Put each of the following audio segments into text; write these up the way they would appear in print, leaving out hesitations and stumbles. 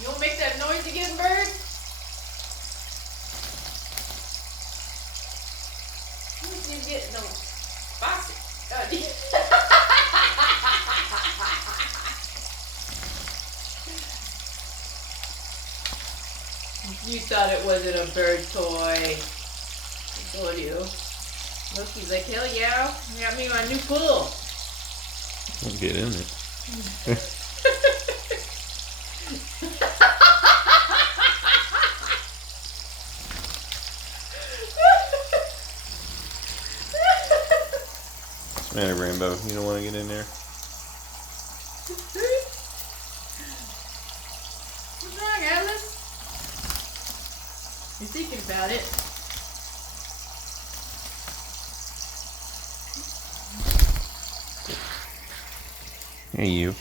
You won't make that noise again, bird? You just need to get no faucet. You thought it wasn't a bird toy. I told you. Look, he's like, hell yeah, I got me my new pool. I'll get in it. What's the matter, Rainbow? You don't want to get in there? What's wrong, Atlas? You're thinking about it. Hey, you.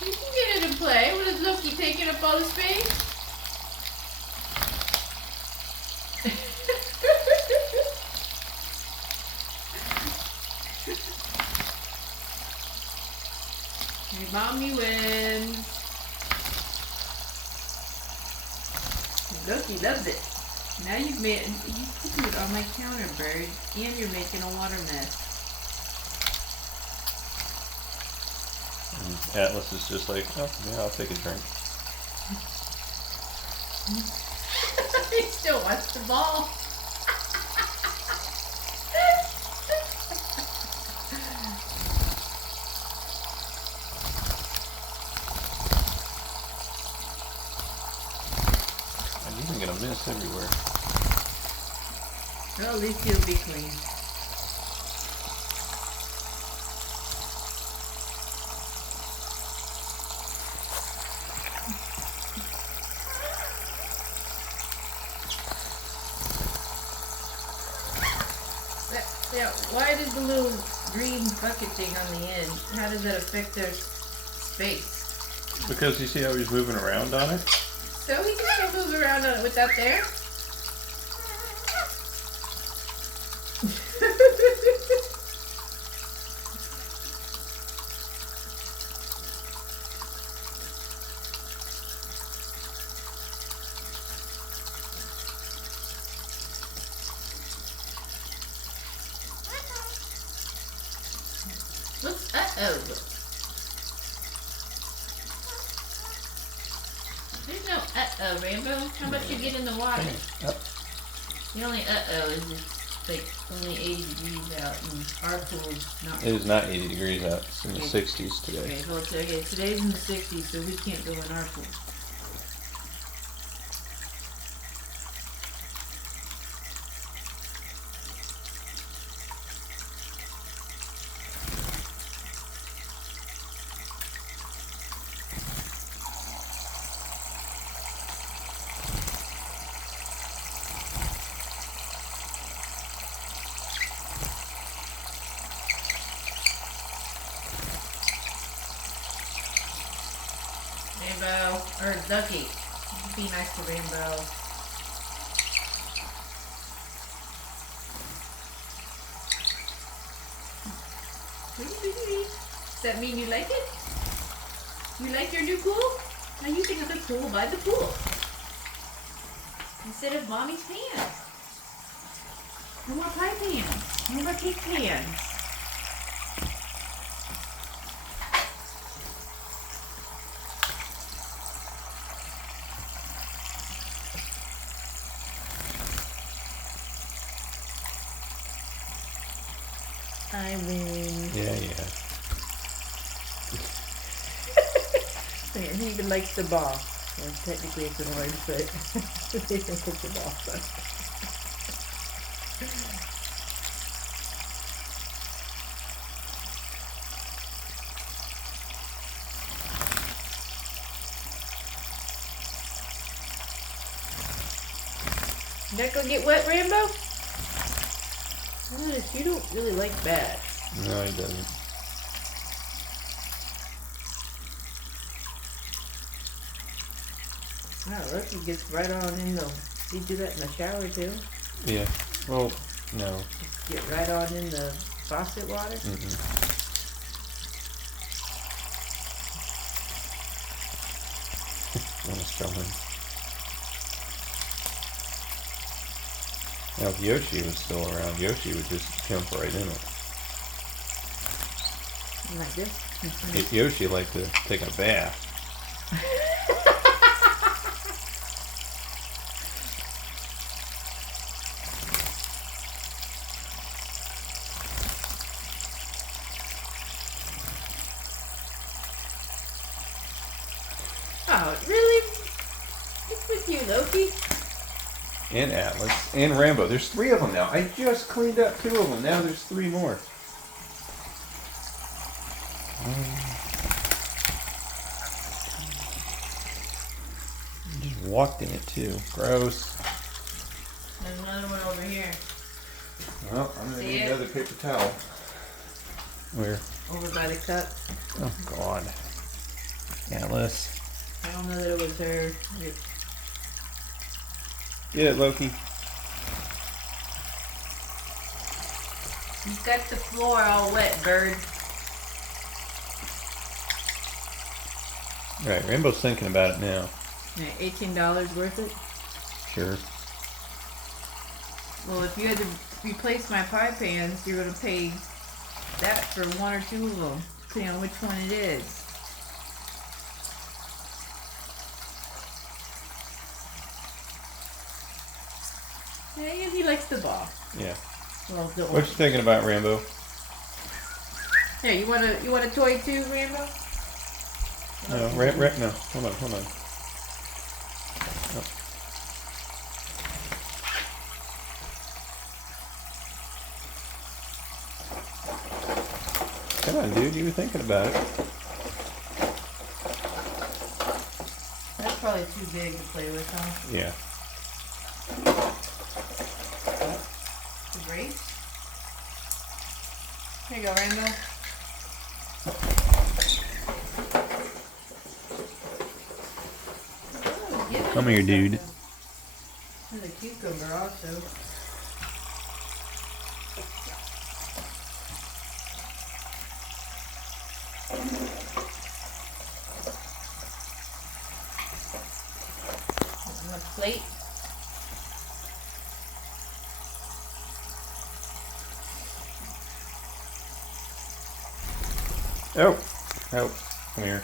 You can get it and play. What is Loki taking up all the space? Your mommy wins. Loki loves it. Now you put it on my counter, bird, and you're making a water mess. And Atlas is just like, oh, yeah, I'll take a drink. He still wants the ball. I'm even gonna miss everywhere. Well, at least he'll be clean. Yeah, why does the little green bucket thing on the end, how does that affect their space? Because you see how he's moving around on it? So he can still move around on it with that there? What's uh-oh? There's no uh-oh, Rainbow. How much you get in the water? Yep. The only uh-oh is it's like only 80 degrees out and our pool's not. It is not 80 degrees out. It's in the Okay. 60s today. Okay, well, today's in the 60s, so we can't go in our pool. Rainbow, or Ducky. Be nice to Rainbow. Does that mean you like it? You like your new pool? Now you think of the pool by the pool. Instead of mommy's pants. No more pie pans. No more cake pans. I win. Yeah. He even likes the ball. Well, technically it's an orange, but he can put the ball. That go get wet, Rambo? Notice you don't really like bats. No, he doesn't. Wow, look, he gets right on in the. You do that in the shower too? Yeah. Well, no. Just get right on in the faucet water? Mm-mm. Now, if Yoshi was still around, Yoshi would just jump right in it. Like this. Yoshi liked to take a bath. Oh, really? What's with you, Loki? And Atlas. And Rambo. There's 3 of them now. I just cleaned up 2 of them. Now there's 3 more. Just walked in it too. Gross. There's another one over here. Well, I'm gonna See need it? another paper towel. Where? Over by the cup. Oh God. Atlas. I don't know that it was her. Get it, Loki. You got the floor all wet, bird. Right, Rainbow's thinking about it now. Yeah, $18 worth it? Sure. Well, if you had to replace my pie pans, you're gonna pay that for 1 or 2 of them, depending on which one it is. Yeah, and he likes the ball. Yeah. Well, the What you thinking about, Rambo? Here, you want a toy too, Rambo? No, no. Hold on. Oh. Come on, dude. You were thinking about it. That's probably too big to play with, huh? Yeah. The brakes? Here you go, Rambo. Come here, dude. There's a cucumber also. On a plate. Oh. Come here.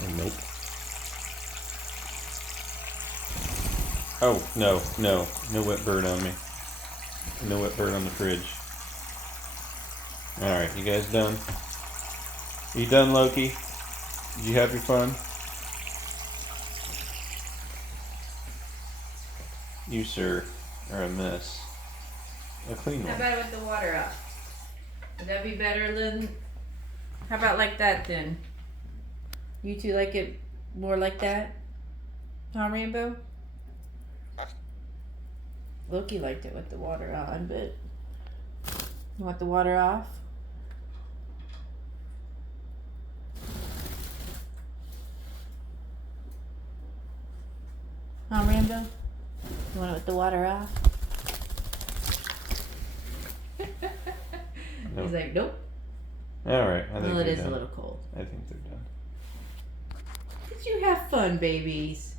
Oh, nope. Oh, no wet bird on me. No wet bird on the fridge. Alright, you guys done? You done, Loki? Did you have your fun? You, sir, are a mess. A clean How one. about it with the water up? Would that be better than? How about like that then? You two like it more like that? Huh, Rambo? Loki liked it with the water on, but you want the water off? Huh, Rambo? You want it with the water off? Nope. He's like, nope. Alright, I think Well, it they're is done. a little cold. I think they're done. Did you have fun, babies?